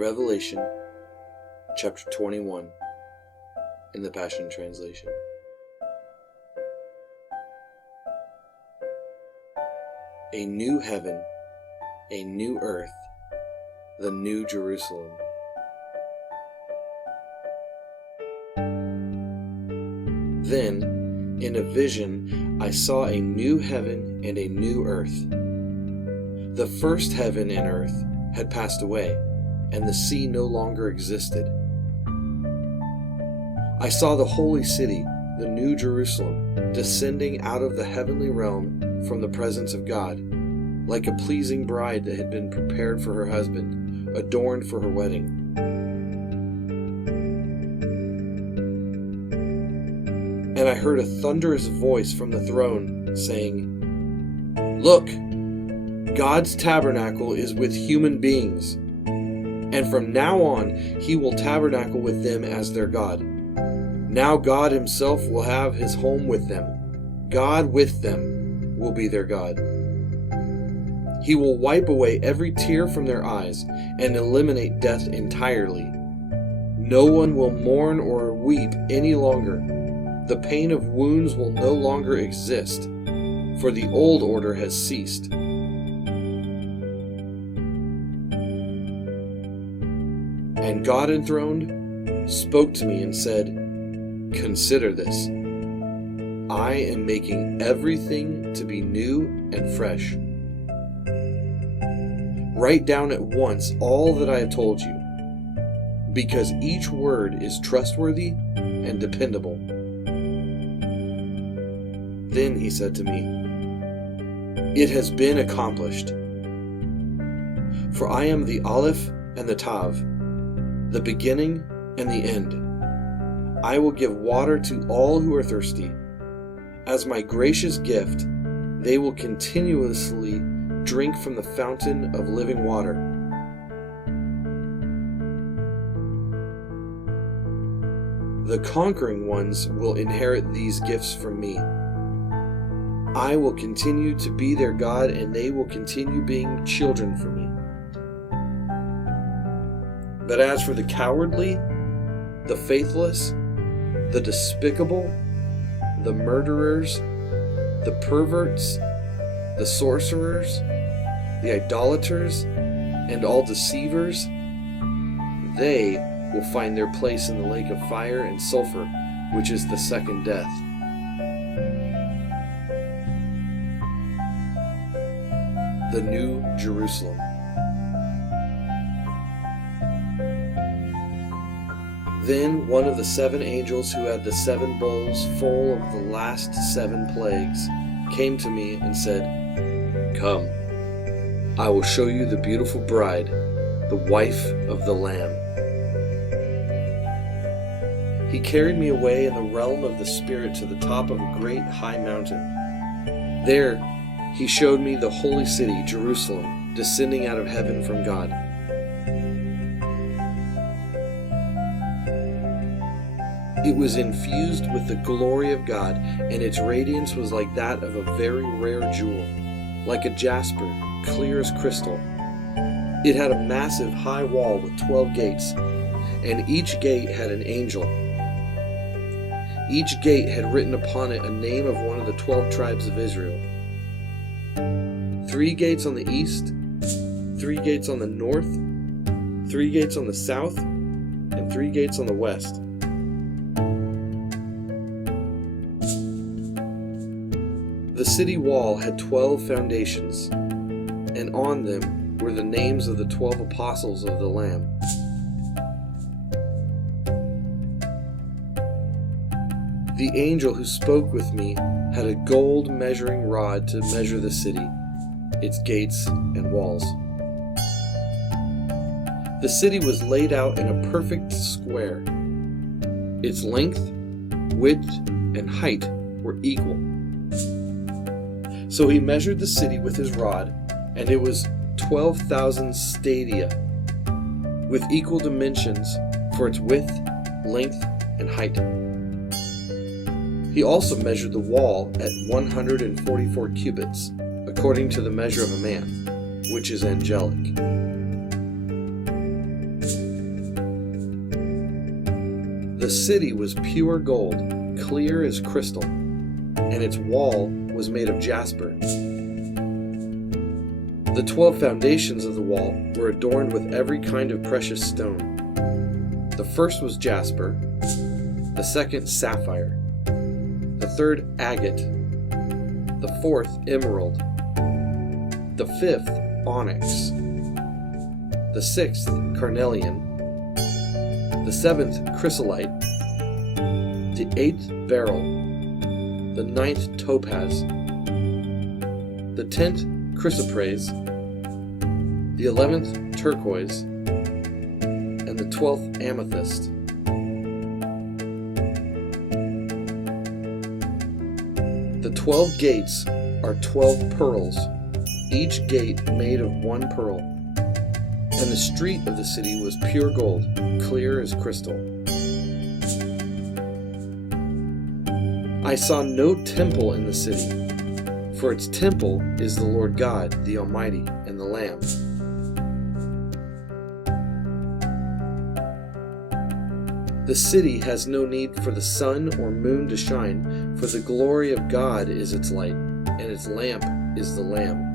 Revelation chapter 21 in the Passion Translation. A new heaven, a new earth, the new Jerusalem. Then, in a vision, I saw a new heaven and a new earth. The first heaven and earth had passed away, and the sea no longer existed. I saw the holy city, the new Jerusalem, descending out of the heavenly realm from the presence of God, like a pleasing bride that had been prepared for her husband, adorned for her wedding. And I heard a thunderous voice from the throne saying, "Look, God's tabernacle is with human beings, and from now on he will tabernacle with them as their God. Now God himself will have his home with them. God with them will be their God. He will wipe away every tear from their eyes and eliminate death entirely. No one will mourn or weep any longer. The pain of wounds will no longer exist, for the old order has ceased." And God enthroned spoke to me and said, "Consider this. I am making everything to be new and fresh. Write down at once all that I have told you, because each word is trustworthy and dependable." Then he said to me, "It has been accomplished. For I am the Aleph and the Tav, the beginning and the end. I will give water to all who are thirsty. As my gracious gift, they will continuously drink from the fountain of living water. The conquering ones will inherit these gifts from me. I will continue to be their God, and they will continue being children for me. But as for the cowardly, the faithless, the despicable, the murderers, the perverts, the sorcerers, the idolaters, and all deceivers, they will find their place in the lake of fire and sulfur, which is the second death. The New Jerusalem. Then one of the 7 angels who had the 7 bowls full of the last 7 plagues came to me and said, "Come, I will show you the beautiful bride, the wife of the Lamb." He carried me away in the realm of the Spirit to the top of a great high mountain. There he showed me the holy city, Jerusalem, descending out of heaven from God. It was infused with the glory of God, and its radiance was like that of a very rare jewel, like a jasper, clear as crystal. It had a massive high wall with 12 gates, and each gate had an angel. Each gate had written upon it a name of one of the 12 tribes of Israel. 3 gates on the east, 3 gates on the north, 3 gates on the south, and 3 gates on the west. The city wall had 12 foundations, and on them were the names of the 12 apostles of the Lamb. The angel who spoke with me had a gold measuring rod to measure the city, its gates and walls. The city was laid out in a perfect square. Its length, width, and height were equal. So he measured the city with his rod, and it was 12,000 stadia, with equal dimensions for its width, length, and height. He also measured the wall at 144 cubits, according to the measure of a man, which is angelic. The city was pure gold, clear as crystal, and its wall was made of jasper. The 12 foundations of the wall were adorned with every kind of precious stone. The first was jasper, the second sapphire, the third agate, the fourth emerald, the fifth onyx, the sixth carnelian, the seventh chrysolite, the eighth beryl, the ninth topaz, the 10th chrysoprase, the 11th turquoise, and the 12th amethyst. The 12 gates are 12 pearls, each gate made of one pearl, and the street of the city was pure gold, clear as crystal. I saw no temple in the city, for its temple is the Lord God, the Almighty, and the Lamb. The city has no need for the sun or moon to shine, for the glory of God is its light, and its lamp is the Lamb.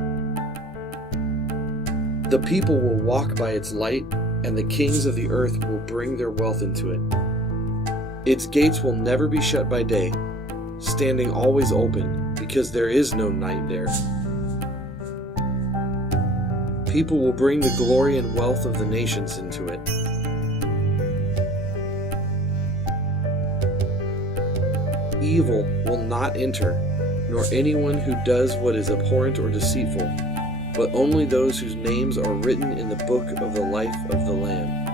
The people will walk by its light, and the kings of the earth will bring their wealth into it. Its gates will never be shut by day, standing always open, because there is no night there. People will bring the glory and wealth of the nations into it. Evil will not enter, nor anyone who does what is abhorrent or deceitful, but only those whose names are written in the book of the life of the Lamb.